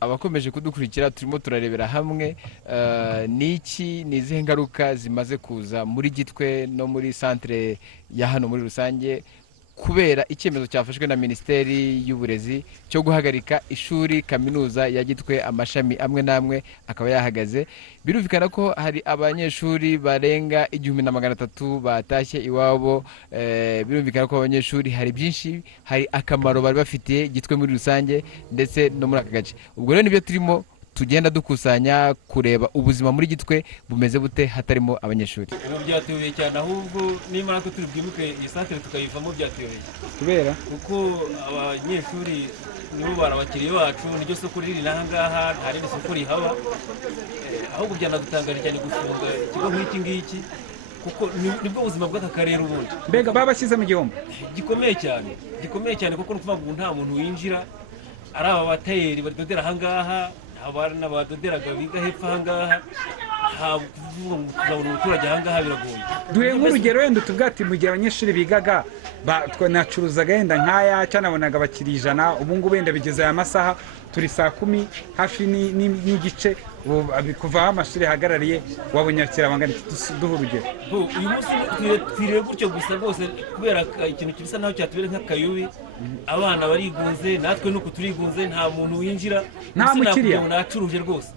abakomeje kudukurikira turimo turarebera hamwe niki ni izihe ngaruka zimaze kuza muri Gitwe no muri centre ya hano muri rusange kubera icyemezo cyafashwe na Minisiteri y'Uburezi cyo guhagarika ishuri kaminuza ya Gitwe amashami amwe namwe akaba yahagaze. Birumvikana ko hari abanyeshuri barenga 1300 batashye iwabo. Birumvikana ko abanyeshuri hari byinshi, hari akamaro bari bafitiye Gitwe muri rusange ndetse no muri aka gace. Ubwo rero nibyo turimo tugenda dukusanya kureba ubuzima muri Gitwe bumeze bute hatarimo abanyeshuri. Byatuyobeye cyane, ahubwo nimara ko turi bwimuke iyi centre tukayivamo byatuyobeye kubera kuko abanyeshuri nibo barabakiriye bacu, niryo soko riri nahangaha, nta rindi soko rihaba. Ahubwo byanadutangaje cyane gufunga ikigo nk'iki ngiki kuko nibwo buzima bw'aka karere ubundi. Mbega babashyize mu gihombo gikomeye cyane kuko nukuvuga ngo nta muntu winjira, ari aba batayeri badodera ahangaha, abana badoderaga biga hepfo ahangaha, tuzabona umuturage ahangaha biragoye. duhe nk'urugero wenda tuvuga ati mu gihe abanyeshuri bigaga twanacuruzaga yenda nk'aya cyangwa nabonaga abakiriya 100, ubu ngubu wenda bigeze aya masaha turi saa 10 hafi n'igice, kuva aho amashuri ahagarariye wabonye abakiriya bangana iki? Duhe urugero. Uyu munsi twiriwe gutyo gusa rwose kubera ikintu kibisa naho cyatubere nk'akayubi. Abana barigunze, natwe nuko turigunze, nta muntu winjira, nta mukiriya. Nacuruje rwose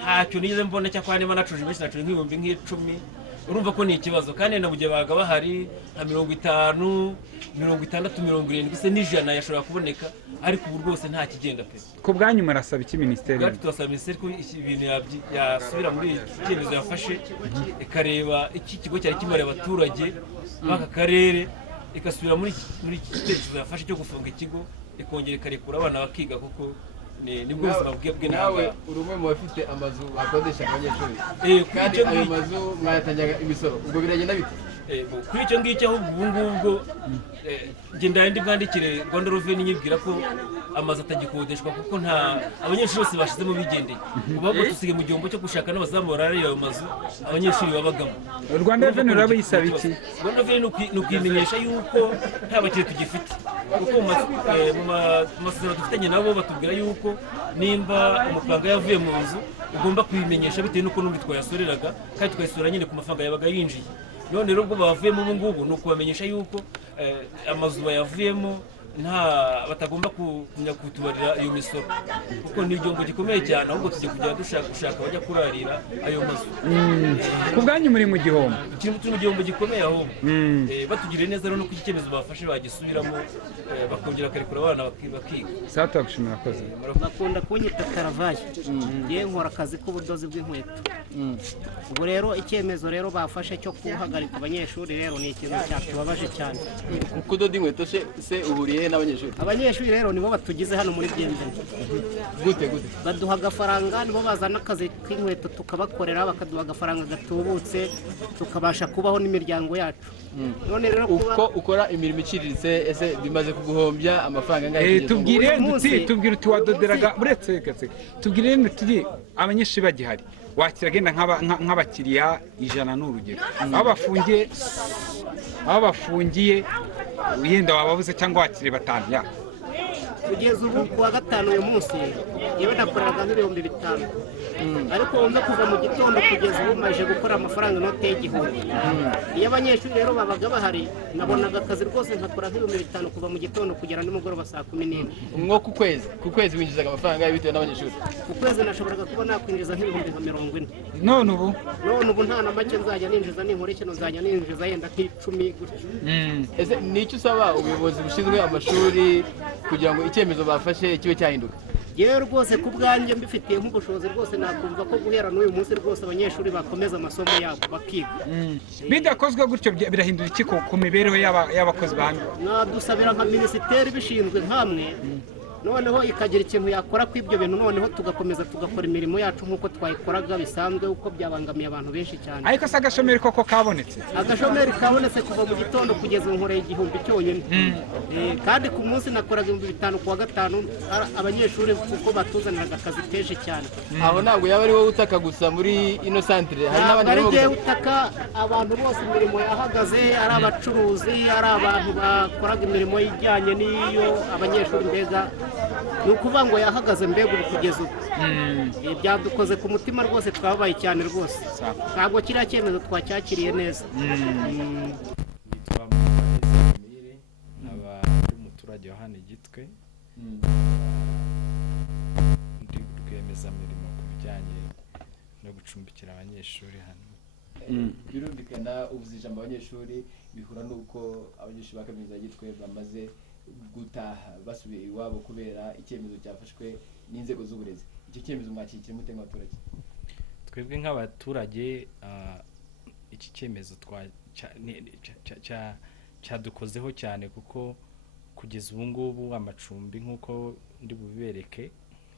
ntacyo nigeze mbona, cyakora niba nacuruje benshi nacuruje nk'ibihumbi nk'icumi. Urumva ko ni ikibazo, kandi na mugihe baga bahari nka 50, 60, 70 se n'ijana yashobora kuboneka, ariko ubu rwose nta kigenda pe. Ku bwanyu murasaba iki Minisiteri? Bwacu turasaba Minisiteri ko ibintu yasubira muri icyemezo yafashe, ikareba iki kigo cyari kimariye abaturage b'aka karere, ikasubira muri iki cyemezo yafashe cyo gufunga ikigo, ikongera ikarekura abana bakiga kuko nibwo buzima bwe nawe uri umwe mu bafite amazu bakodesha abanyeshuri, kandi ayo mazu mwayatangaga imisoro, ubwo biragenda bite? Kuri icyo ngicyo ahubwo ubu ngubwo ngenda ndi bwandikire Rwanda Revenue nyibwira ko amazu atagikodeshwa kuko nta abanyeshuri bose bashizemo bigendeye. Ubu ahubwo tusige mu gihombo cyo gushaka n'abazamu barariye ayo mazu abanyeshuri babagamo. Rwanda Revenue rabo yisaba iki? Rwanda Revenue ni ukwimenyesha yuko nta bakire tugifite, kuko mu masezerano dufitanye nabo batubwira yuko nimba umupanga yavuye mu nzu ugomba kubimenyesha bitewe n'uko n'undi twayasoreraga, kandi tukayasora nyine ku mafaranga yabaga yinjiye. None rero ubwo bavuyemo ubu ngubu ni ukubamenyesha yuko amazu bayavuyemo batagomba kutubarira iyo misoro, kuko ni igihombo gikomeye cyane, ahubwo tujya kujya dushaka bajya kurarira ayo mazu. Ku bwanyu muri mu gihombo? Turi mu gihombo gikomeye ahubwo. Batugiriye neza rero nuko iki cyemezo bafashe bagisubiramo, bakongera bakarekura abana bakiga. Sawa, turagushimira akoze. Bakunda kunyita Karavaye, ngiye nkora akazi k'ubudozi bw'inkweto. Ubu rero icyemezo rero bafashe cyo guhagarika abanyeshuri rero ni ikintu cyatubabaje cyane. Kudoda inkweto se uhuriye n'abanyeshuri? Abanyeshuri rero nibo batugize hano muri Byemveni. Gute? Baduha agafaranga, nibo bazana akazi k'inkweto tukabakorera, bakaduha agafaranga gatubutse tukabasha kubaho n'imiryango yacu. None rero uko ukora imirimo iciriritse, ese bimaze kuguhombya amafaranga angahe? Tubwire uti wadoderaga uretse tubwire tugi abanyeshuri bagihari wakira genda nk'abakiriya 100 n'urugero, aho bafungiye yenda wababuze cyangwa wakire 5 ya kugeza ubu kuwa gatanu uyu munsi yewe nakoreraga nk'ibihumbi 5, ariko wumva kuva mu gitondo kugeza ubu maje gukora amafaranga inote y'igihumbi. Iyo abanyeshuri rero babaga bahari nabonaga akazi rwose nkakora nk'ibihumbi 5 kuva mu gitondo kugera nimugoroba saa 11. Umwo ku kwezi winjizaga amafaranga bitewe n'abanyeshuri? Ku kwezi nashoboraga kuba nakwinjiza nk'ibihumbi 40. None ubu nta na make nzajya ninjiza, ninkora ikintu nzajya ninjiza yenda nk'icumi gutyo. Ese nicyo usaba ubuyobozi bushinzwe amashuri kugira ngo icyemezo bafashe kibe cyahinduka? Yewe rwose ku bwanjye mbifitiye nk'ubushobozi rwose nakumva ko guhera n'uyu munsi rwose abanyeshuri bakomeza amasomo yabo bakiga. Bidakozwe gutyo birahindura iki ku mibereho y'abakozi ba hano? Dusabira nka Minisiteri bishinzwe nkamwe, noneho ikagira ikintu yakora ku ibyo bintu, noneho tugakomeza tugakora imirimo yacu nk'uko twayikoraga bisanzwe, uko byabangamiye abantu benshi cyane. Ariko se agashomeri koko kabonetse? Agashomeri kabonetse kuva mu gitondo kugeza nkoreye 1000 cyonyine. Kandi ku munsi nakoraga 5000 kuwa gatanu, abanyeshuri kuko batuzaniraga akazi kenshi cyane. Aho ntabwo yaba ari wowe utaka gusa muri ino centre, hari n'abandi bari giye utaka, abantu bose imirimo yahagaze, ari abacuruzi, ari abantu bakoraga imirimo ijyanye n'iyo abanyeshuri mbega ni ukuvuga ngo yahagaze mbega ubu kugeza ubu byadukoze ku mutima rwose, twababaye cyane rwose, ntabwo kiriya cyemezo twacyakiriye neza. Nitwa Muhammed Samire, nkaba ndi umuturage wa hano Gitwe, ndi rwiyemezamirimo ku bijyanye no gucumbikira abanyeshuri hano. Birumvikana uvuze ijambo abanyeshuri bihura n'uko abanyeshuri ba kaminuza ya Gitwe bamaze gutaha basubiye iwabo kubera icyemezo cyafashwe n'inzego z'uburezi. Icyo cyemezo mwakikira mute nk'abaturage? Twebwe nk'abaturage iki cyemezo cyadukozeho cyane, kuko kugeza ubu ngubu amacumbi nk'uko ndi bubibereke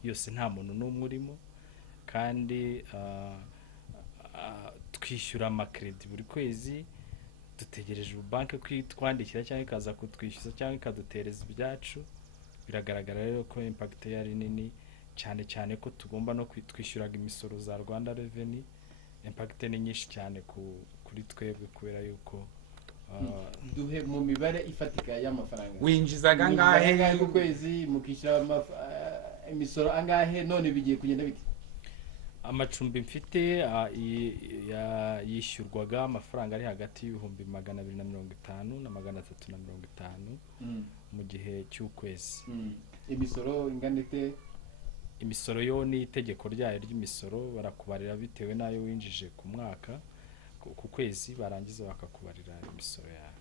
yose nta muntu n'umwe urimo, kandi twishyura amakredi buri kwezi, dutegereje banki kwitwandikira cyangwa ikaza kutwishyuza cyangwa ikadutereza ibyacu. Biragaragara rero ko impact yari nini cyane cyane ko tugomba no kwishyuraga imisoro za Rwanda Revenue. Impact ni nyinshi cyane kuri twebwe kubera yuko duhe mu mibare ifatika y'amafaranga winjizaga ngahe ku kwezi, mukishyura imisoro angahe, none bigiye kugenda bite? Amacumbi mfite yishyurwaga amafaranga ari hagati y'ibihumbi 250 na 350 mu gihe cy'ukwezi. Imisoro ingana ite? Imisoro yo ni itegeko ryayo ry'imisoro, barakubarira bitewe n'ayo winjije ku mwaka, ku kwezi barangiza bakakubarira imisoro yawe.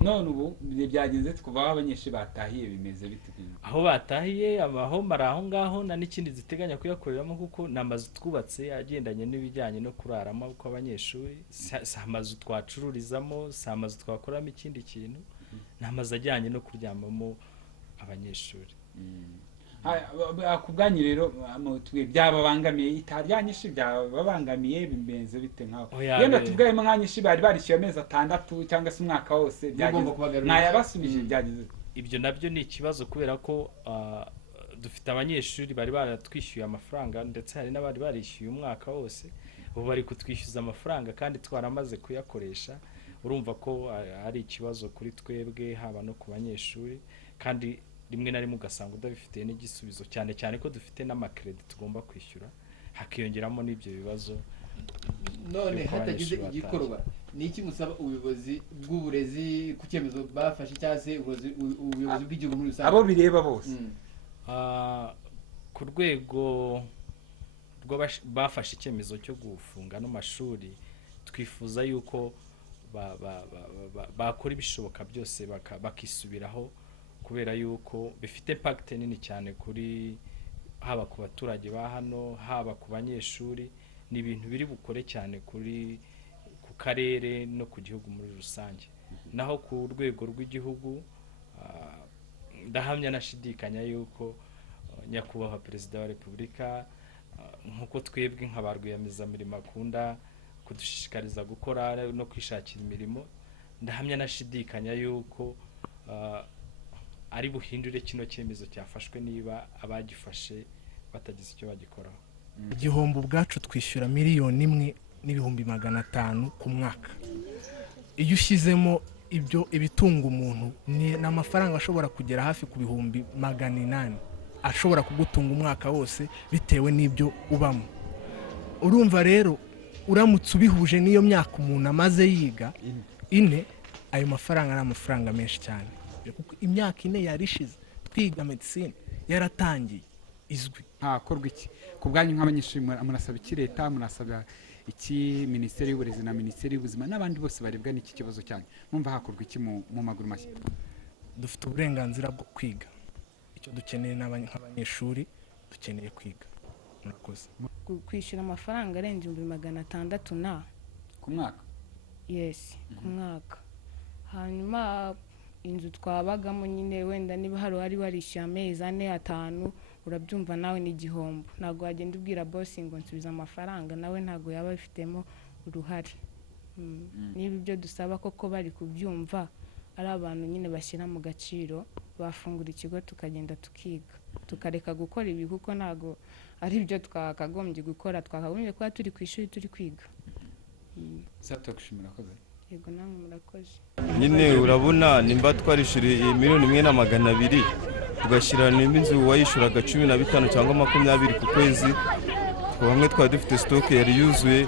None ubu byagenze kuva aho abanyeshuri batahiye bimeze bite? Aho batahiye aho mari aho ngaho, na n'ikindi ziteganya kuyakoreramo, kuko namazu twubatse agendanye n'ibijyanye no kuraramo uko abanyeshuri, si amazu twacururizamo, si amazu twakoramo ikindi kintu, namazu ajyanye no kuryamamo abanyeshuri. Ku bwanyu rero byababangamiye itaryanyinshi, byababangamiye bimeze bite nkaho yenda tubwayemo nkanyinshi bari barishyuye amezi 6 cyangwa se umwaka wose, ntayabasubije byagize? Ibyo nabyo ni ikibazo kubera ko dufite abanyeshuri bari baratwishyuye amafaranga, ndetse hari n'abari barishyuye umwaka wose, ubu bari kutwishyuza amafaranga kandi twaramaze kuyakoresha. Urumva ko ari ikibazo kuri twebwe, haba no ku banyeshuri, kandi rimwe na rimwe ugasanga udabifitiye n'igisubizo, cyane cyane ko dufite n'amakredi tugomba kwishyura, hakiyongeramo n'ibyo bibazo. None hatagize igikorwa, ni iki musaba ubuyobozi bw'uburezi ku cyemezo bafashe, cyangwa se ubuyobozi bw'igihugu muri rusange, abo bireba bose? Ku rwego bafashe icyemezo cyo gufunga no mashuri, twifuza yuko bakora ibishoboka byose bakisubiraho, kubera yuko bifite impact nini cyane kuri haba ku baturage ba hano, haba ku banyeshuri. Ni ibintu biri bukore cyane ku karere no ku gihugu muri rusange. Naho ku rwego rw'igihugu ndahamya nashidikanya yuko nyakubahwa Perezida wa Repubulika, nkuko twebwe nk'abarwiyemezamirimo akunda kudushishikariza gukora no kwishakira imirimo, ndahamya nashidikanya yuko ari buhindure kino cyemezo cyafashwe niba abagifashe batagize icyo bagikoraho. Igihombo bwacu twishyura 1,500,000 ku mwaka. Iyo ushyizemo ibyo ibitunga umuntu n'amafaranga ashobora kugera hafi ku 800,000 ashobora kugutunga umwaka wose bitewe n'ibyo ubamo. Urumva rero uramutse ubihuje n'iyo myaka umuntu amaze yiga ayo mafaranga ari amafaranga menshi cyane, kuko imyaka 4 yarishize twiga medicine yaratangiye izwi. Hakorwa iki ku bwanyu nk'abanyeshuri? Murasaba iki leta, murasaba iki Minisiteri y'Uburezi na Minisiteri y'Ubuzima n'abandi bose barebwa n'iki kibazo cyanyu? Mwumva hakorwa iki mu maguru mashya? Dufite uburenganzira bwo kwiga, icyo dukeneye nk'abanyeshuri dukeneye kwiga. Murakoze. Kwishyura amafaranga arenze 600 na ku mwaka? Yes, ku mwaka. Hanyuma inzu twabagamo nyine, wenda niba hari warishyuye amezi 4 5, urabyumva nawe ni igihombo. Ntabwo wagenda ubwira boss ngo nsubiza amafaranga, nawe ntabwo yaba bifitemo uruhare. Niba ibyo dusaba koko bari kubyumva, ari abantu nyine bashyira mu gaciro, bafungura ikigo tukagenda tukiga, tukareka gukora ibi, kuko ntabwo ari byo twakagombye gukora. Twakagombye kuba turi ku ishuri turi kwiga. Satokushimira koze. yego namwe murakoze. nyine urabona nimba twarishuriye 1,200,000 tugashyira nimba inzu wayishuraga 15 cyangwa 20 ku kwezi, bamwe twari dufite stock yari yuzuye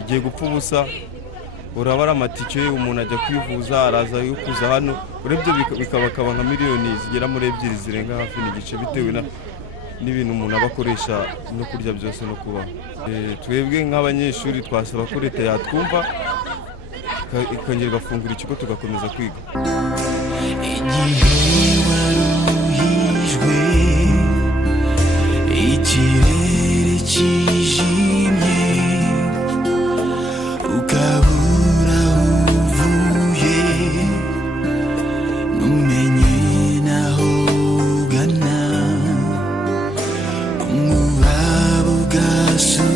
igiye gupfa ubusa. Uraba ari amatike umuntu ajya kwivuza araza yo kuza hano, urebye bikabakaba nka miliyoni zigera muri 2 zirenga hafi n'igice, bitewe n'ibintu umuntu abakoresha no kurya byose no kubaho. Twebwe nk'abanyeshuri twasaba ko leta yatwumva ikongera igafungura ikigo tugakomeza kwiga. Igihe waruhijwe ikirere kijimye ukabura uvuye numenye naho ugana umuraba ugasura